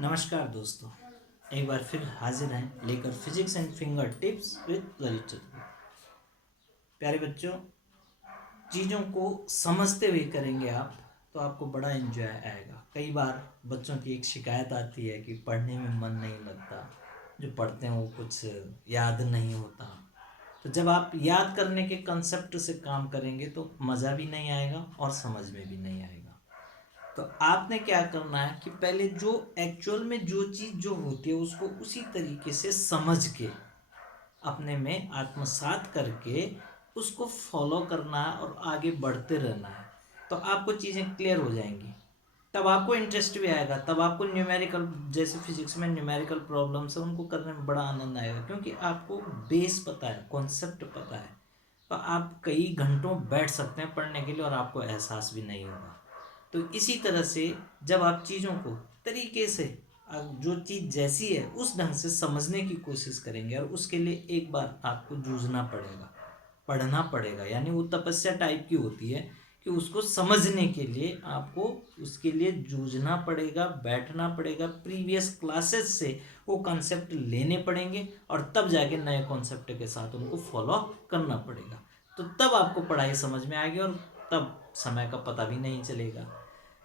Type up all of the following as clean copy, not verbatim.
नमस्कार दोस्तों, एक बार फिर हाजिर हैं लेकर physics and finger tips with Lalit Chaturvedi. प्यारे बच्चों, चीज़ों को समझते हुए करेंगे आप तो आपको बड़ा एंजॉय आएगा। कई बार बच्चों की एक शिकायत आती है कि पढ़ने में मन नहीं लगता, जो पढ़ते हैं वो कुछ याद नहीं होता। तो जब आप याद करने के कंसेप्ट से काम करेंगे तो मज़ा भी नहीं आएगा और समझ में भी नहीं आएगा। तो आपने क्या करना है कि पहले जो एक्चुअल में जो चीज़ जो होती है उसको उसी तरीके से समझ के अपने में आत्मसात करके उसको फॉलो करना है और आगे बढ़ते रहना है। तो आपको चीज़ें क्लियर हो जाएंगी, तब आपको इंटरेस्ट भी आएगा, तब आपको न्यूमेरिकल, जैसे फिजिक्स में न्यूमेरिकल प्रॉब्लम्स है उनको करने में बड़ा आनंद आएगा, क्योंकि आपको बेस पता है, कॉन्सेप्ट पता है। तो आप कई घंटों बैठ सकते हैं पढ़ने के लिए और आपको एहसास भी नहीं होगा। तो इसी तरह से जब आप चीज़ों को तरीके से जो चीज़ जैसी है उस ढंग से समझने की कोशिश करेंगे, और उसके लिए एक बार आपको जूझना पड़ेगा, पढ़ना पड़ेगा। यानी वो तपस्या टाइप की होती है कि उसको समझने के लिए आपको उसके लिए जूझना पड़ेगा, बैठना पड़ेगा, प्रीवियस क्लासेस से वो कॉन्सेप्ट लेने पड़ेंगे और तब जाके नए कॉन्सेप्ट के साथ उनको फॉलो करना पड़ेगा। तो तब आपको पढ़ाई समझ में आएगी और तब समय का पता भी नहीं चलेगा।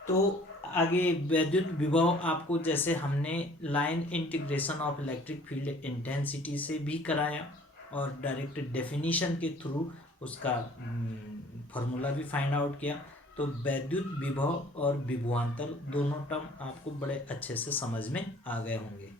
तो आगे वैद्युत विभव आपको, जैसे हमने line integration of electric field intensity से भी कराया और डायरेक्ट डेफिनेशन के थ्रू उसका फॉर्मूला भी फाइंड आउट किया। तो वैद्युत विभव और विभवांतर दोनों टर्म आपको बड़े अच्छे से समझ में आ गए होंगे।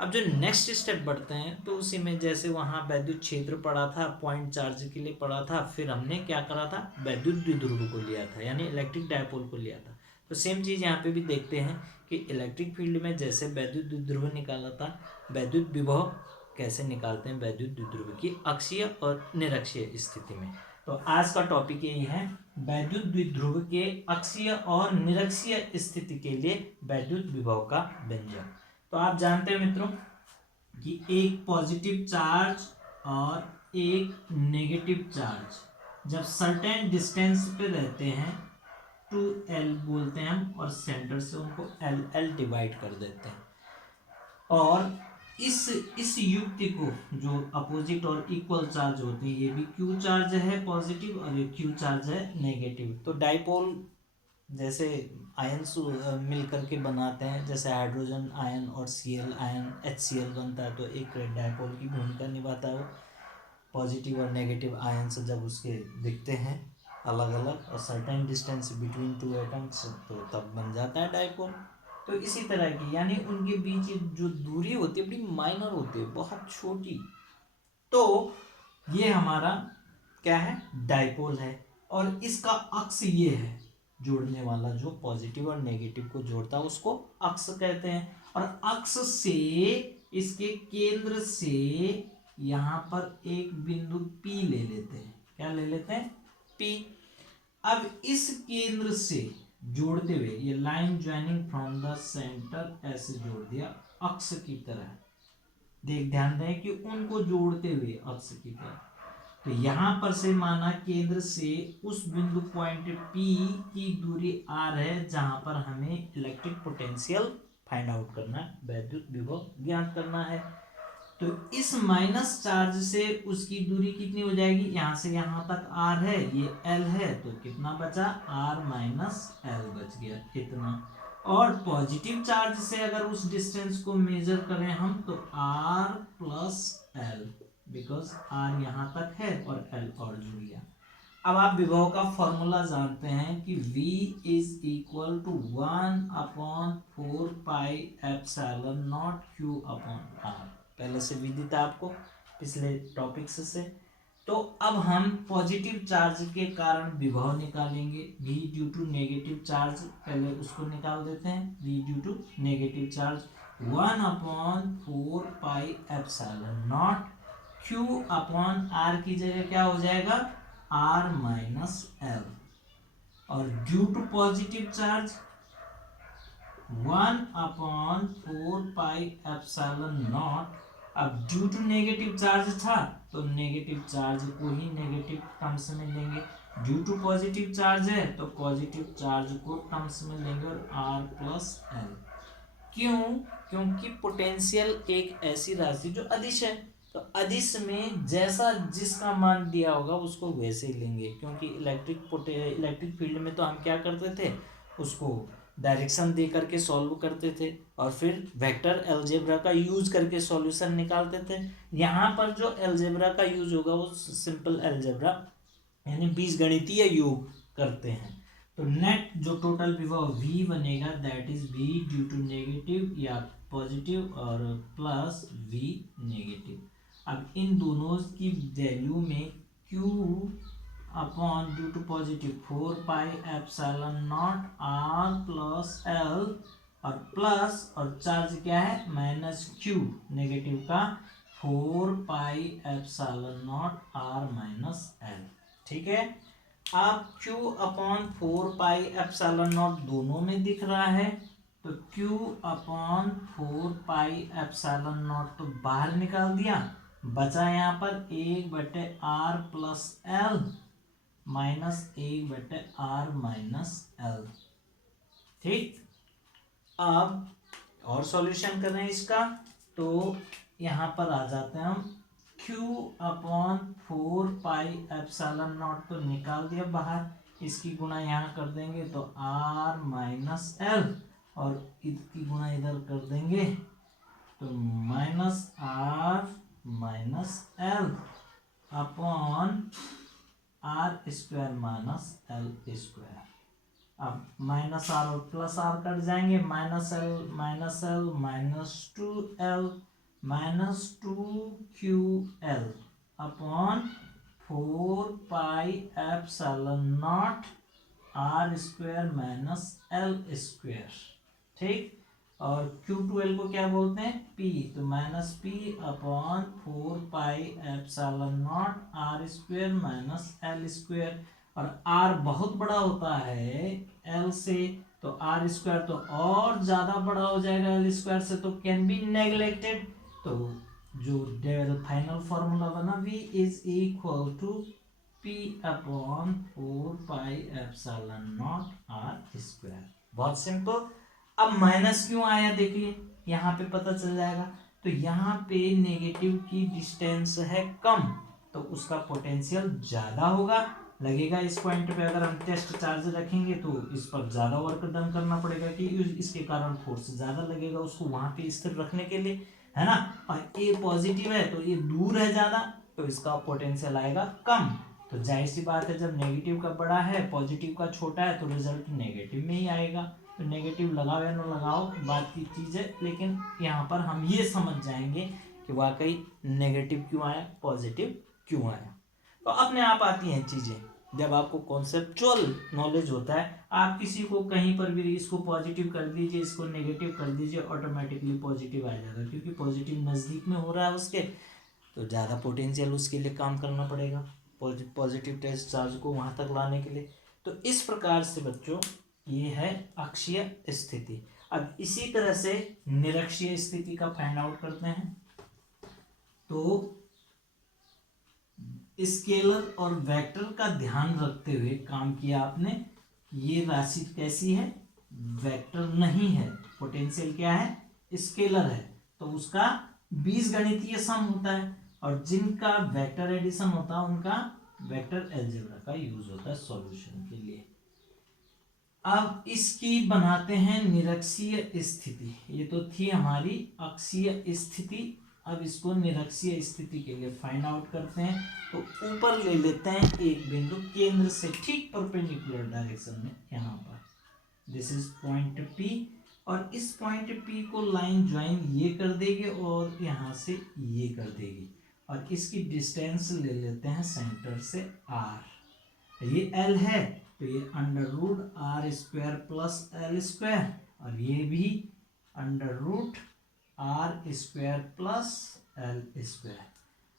अब जो नेक्स्ट स्टेप बढ़ते हैं तो उसी में, जैसे वहाँ वैद्युत क्षेत्र पढ़ा था, पॉइंट चार्ज के लिए पढ़ा था, फिर हमने क्या करा था, वैद्युत द्विध्रुव को लिया था, यानी इलेक्ट्रिक डायपोल को लिया था। तो सेम चीज़ यहाँ पे भी देखते हैं कि इलेक्ट्रिक फील्ड में जैसे वैद्युत द्विध्रुव निकाला था, वैद्युत विभव कैसे निकालते हैं वैद्युत द्विध्रुव की अक्षीय और निरक्षीय स्थिति में। तो आज का टॉपिक यही है, वैद्युत द्विध्रुव के अक्षीय और निरक्षीय स्थिति के लिए वैद्युत विभव का व्यंजक। तो आप जानते हैं मित्रों कि एक पॉजिटिव चार्ज और एक नेगेटिव चार्ज जब सर्टेन डिस्टेंस पे रहते हैं, 2L बोलते हैं हम, और सेंटर से उनको LL डिवाइड कर देते हैं। और इस युक्ति को, जो अपोजिट और इक्वल चार्ज होते हैं, ये भी Q चार्ज है पॉजिटिव और ये Q चार्ज है नेगेटिव। तो डाइपोल जैसे आयन्स मिल करके बनाते हैं, जैसे हाइड्रोजन आयन और Cl आयन HCl बनता है, तो एक डाइपोल की भूमिका निभाता है वो। पॉजिटिव और नेगेटिव आयन्स जब उसके दिखते हैं अलग अलग और certain distance between two atoms, तो तब बन जाता है डाइपोल। तो इसी तरह की, यानी उनके बीच जो दूरी होती है बड़ी माइनर होती है, बहुत छोटी। तो ये हमारा क्या है, डाइपोल है। और इसका अक्ष ये है, जोड़ने वाला जो पॉजिटिव और नेगेटिव को जोड़ता है उसको अक्ष कहते हैं। और अक्ष से, इसके केंद्र से यहां पर एक बिंदु P ले लेते हैं। क्या ले लेते हैं, P। अब इस केंद्र से जोड़ते हुए ये line joining from the centre ऐसे जोड़ दिया अक्ष की तरह। ध्यान दें कि उनको जोड़ते हुए अक्ष की तरह। तो यहां पर से माना केंद्र से उस बिंदु पॉइंट P की दूरी R है, जहां पर हमें इलेक्ट्रिक पोटेंशियल फाइंड आउट करना है, वैद्युत विभव ज्ञात करना है। तो इस माइनस चार्ज से उसकी दूरी कितनी हो जाएगी, यहां से यहां तक R है, ये L है, तो कितना बचा, R माइनस L बच गया, इतना। और पॉजिटिव चार्ज से अगर उस डिस्टेंस को मेजर करें हम, तो R plus L, because R यहां तक है और L और जुड़ गया। अब आप विभव का फॉर्मूला जानते हैं कि V is equal to 1/4 pi epsilon naught Q upon R। पहले से विदित है आपको पिछले टॉपिक्स से। तो अब हम पॉजिटिव चार्ज के कारण विभव निकालेंगे, V due to negative charge, पहले उसको निकाल देते हैं। V due to negative charge 1/4 pi epsilon naught Q upon R की जगह क्या हो जाएगा, R माइनस L। और due to positive charge 1/4 pi epsilon naught. अब ड्यू टू नेगेटिव चार्ज था तो नेगेटिव चार्ज को ही नेगेटिव टर्म्स में लेंगे, ड्यू टू पॉजिटिव चार्ज है तो पॉजिटिव चार्ज को टर्म्स में लेंगे, और R प्लस L। क्यों? क्योंकि पोटेंशियल एक ऐसी राशि जो अदिश है, तो अदिश में जैसा जिसका मान दिया होगा उसको वैसे ही लेंगे, क्योंकि इलेक्ट्रिक फील्ड में तो हम क्या करते थे, उसको डायरेक्शन दे करके सॉल्व करते थे और फिर वेक्टर अलजेब्रा का यूज करके सॉल्यूशन निकालते थे। यहाँ पर जो अलजेब्रा का यूज होगा वो सिंपल अलजेब्रा यानी बीजगणितीय योग करते हैं। तो नेट जो टोटल विभव v बनेगा that is v due to negative या पॉजिटिव और प्लस v नेगेटिव। अब इन दोनों की वैल्यू में q upon due to positive 4 pi epsilon naught r plus l और प्लस और चार्ज क्या है माइनस q नेगेटिव का 4 pi epsilon naught r minus l। ठीक है, अब q upon 4 pi epsilon naught दोनों में दिख रहा है, तो q upon 4 pi epsilon not तो बाहर निकाल दिया, बचा यहाँ पर 1/r plus l minus 1/r minus l। ठीक, अब और सॉल्यूशन कर रहे हैं इसका, तो यहाँ पर आ जाते हैं हम q upon 4 pi epsilon not तो निकाल दिया बाहर, इसकी गुणा यहाँ कर देंगे तो r माइनस l और इसकी गुणा इधर कर देंगे तो minus r minus l upon r square minus l square. अब माइनस r और प्लस r कट जाएंगे, minus l minus 2l minus 2ql upon 4 pi epsilon naught r square minus l square. ठीक, और q2l को क्या बोलते हैं p, तो minus p upon 4 pi epsilon naught r square minus l square. और r बहुत बड़ा होता है l से, तो r स्क्वायर तो और ज्यादा बड़ा हो जाएगा l स्क्वायर से, तो कैन बी नेग्लेक्टेड। तो जो फाइनल फॉर्मूला बना v is equal to p upon 4 pi epsilon naught r square. बहुत सिंपल। अब माइनस क्यों आया देखिए, यहाँ पे पता चल जाएगा, तो यहाँ पे नेगेटिव की डिस्टेंस है कम, तो उसका पोटेंशियल ज्यादा होगा, लगेगा इस पॉइंट पे। अगर हम टेस्ट चार्ज रखेंगे तो इस पर ज्यादा वर्क डन करना पड़ेगा कि इसके कारण फोर्स ज्यादा लगेगा उसको वहां पे स्थिर रखने के लिए, है ना। और ये पॉजिटिव है तो ये दूर है ज्यादा, तो इसका पोटेंशियल आएगा कम। तो जाहिर सी बात है जब नेगेटिव का बड़ा है पॉजिटिव का छोटा है तो रिजल्ट नेगेटिव में ही आएगा। तो नेगेटिव लगाओ या ना लगाओ बात की चीज है, लेकिन यहाँ पर हम ये समझ जाएंगे कि वाकई नेगेटिव क्यों आया पॉजिटिव क्यों आया। तो अपने आप आती हैं चीजें जब आपको कॉन्सेप्चुअल नॉलेज होता है। आप किसी को कहीं पर भी इसको पॉजिटिव कर दीजिए इसको नेगेटिव कर दीजिए, ऑटोमेटिकली पॉजिटिव आ जाएगा, क्योंकि पॉजिटिव नज़दीक में हो रहा है उसके, तो ज़्यादा पोटेंशियल उसके लिए काम करना पड़ेगा पॉजिटिव टेस्ट चार्ज को वहाँ तक लाने के लिए। तो इस प्रकार से बच्चों ये है अक्षीय स्थिति। अब इसी तरह से निरक्षीय स्थिति का फाइंड आउट करते हैं। तो स्केलर और वेक्टर का ध्यान रखते हुए काम किया आपने। ये राशि कैसी है, वेक्टर नहीं है, पोटेंशियल क्या है स्केलर है, तो उसका बीजगणितीय सम होता है, और जिनका वेक्टर एडिशन होता है उनका वेक्टर अलजेब्रा का यूज होता है सॉल्यूशन के लिए। अब इसकी बनाते हैं निरक्षीय स्थिति। ये तो थी हमारी अक्षीय स्थिति, अब इसको निरक्षीय स्थिति के लिए फाइंड आउट करते हैं। तो ऊपर ले लेते हैं एक बिंदु केंद्र से ठीक परपेंडिकुलर डायरेक्शन में, यहाँ पर दिस इज पॉइंट P, और इस पॉइंट P को लाइन ज्वाइन ये कर देगी और यहाँ से ये कर देगी, और इसकी डिस्टेंस ले लेते हैं सेंटर से r। ये L है तो ये under root r square plus l square, और ये भी under root r square plus l square.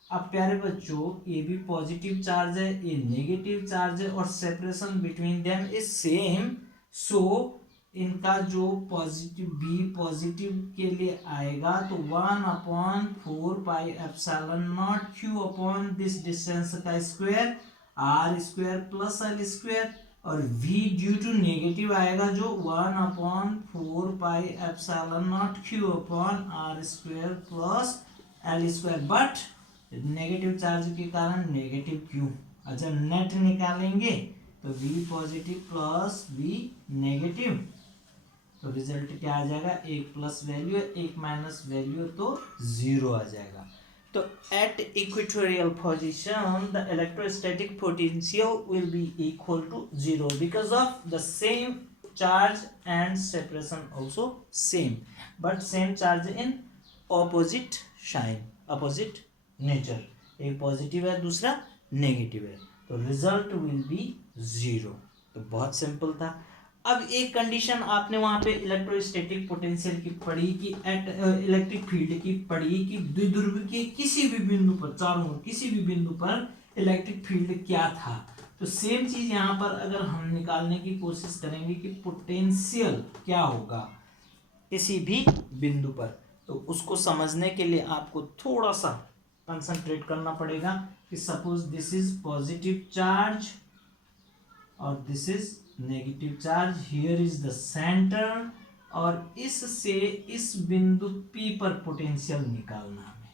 अब प्यारे बच्चों ये भी पॉजिटिव चार्ज है ये नेगेटिव चार्ज है, और separation between them is same, so इनका जो पॉजिटिव बी पॉजिटिव के लिए आएगा तो 1/4 pi epsilon naught q upon this distance का square r square plus l square, और v ड्यू टू नेगेटिव आएगा जो 1/4 pi epsilon naught q upon r square plus l square, but negative charge के कारण नेगेटिव q। अच्छा net निकालेंगे तो v positive plus v negative, तो result क्या आ जाएगा, एक प्लस वैल्यू है एक माइनस वैल्यू तो जीरो आ जाएगा। तो at equatorial position the electrostatic potential will be equal to zero because of the same charge and separation also same, but same charge in opposite sign, opposite nature, एक positive है दूसरा negative है, तो result will be zero. तो बहुत simple था। अब एक कंडीशन आपने वहां पे इलेक्ट्रोस्टैटिक पोटेंशियल की पढ़ी कि एट इलेक्ट्रिक फील्ड की पढ़ी कि द्विध्रुव के किसी भी बिंदु पर, चारों किसी भी बिंदु पर इलेक्ट्रिक फील्ड क्या था। तो सेम चीज यहाँ पर अगर हम निकालने की कोशिश करेंगे कि पोटेंशियल क्या होगा किसी भी बिंदु पर, तो उसको समझने के लिए आपको थोड़ा सा कंसंट्रेट करना पड़ेगा कि suppose this is positive charge और this is negative charge, here is the centre, और इससे इस बिंदु P पर पोटेंशियल निकालना हमें।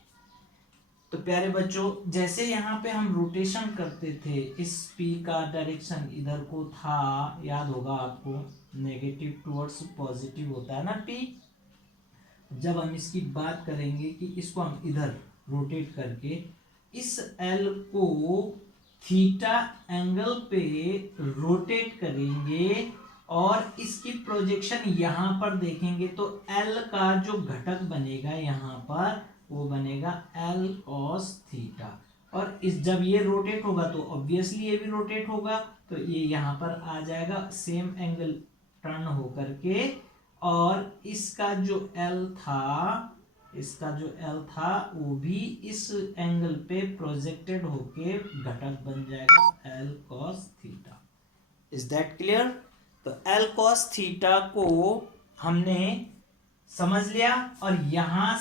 तो प्यारे बच्चों जैसे यहाँ पे हम रोटेशन करते थे, इस P का डायरेक्शन इधर को था, याद होगा आपको, नेगेटिव टुवर्ड्स पॉजिटिव होता है ना P। जब हम इसकी बात करेंगे कि इसको हम इधर रोटेट करके इस L को थीटा एंगल पे रोटेट करेंगे और इसकी प्रोजेक्शन यहाँ पर देखेंगे, तो L का जो घटक बनेगा यहाँ पर वो बनेगा L cos थीटा, और इस जब ये रोटेट होगा तो ऑब्वियसली ये भी रोटेट होगा, तो ये यहाँ पर आ जाएगा सेम एंगल टर्न होकर के, और इसका जो L था, इसका जो L था वो भी इस एंगल पे प्रोजेक्टेड होके घटक बन जाएगा L cos theta. Is that clear? तो L cos थीटा को हमने समझ लिया और यहाँ